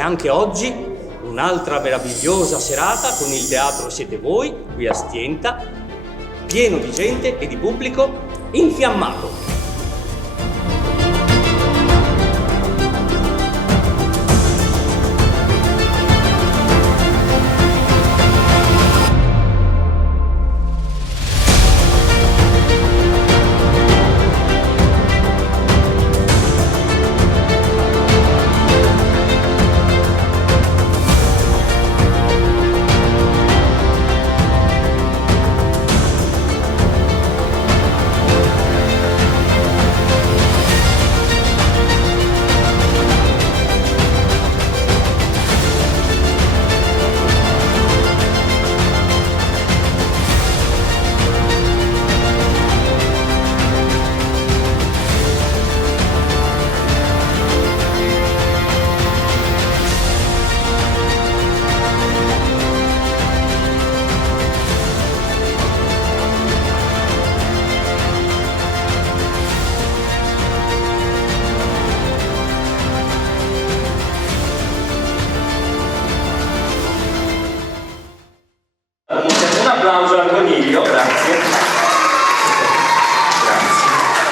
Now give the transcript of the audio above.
E anche oggi un'altra meravigliosa serata con il Teatro Siete Voi, qui a Stienta, pieno di gente e di pubblico infiammato. Un applauso al coniglio, grazie.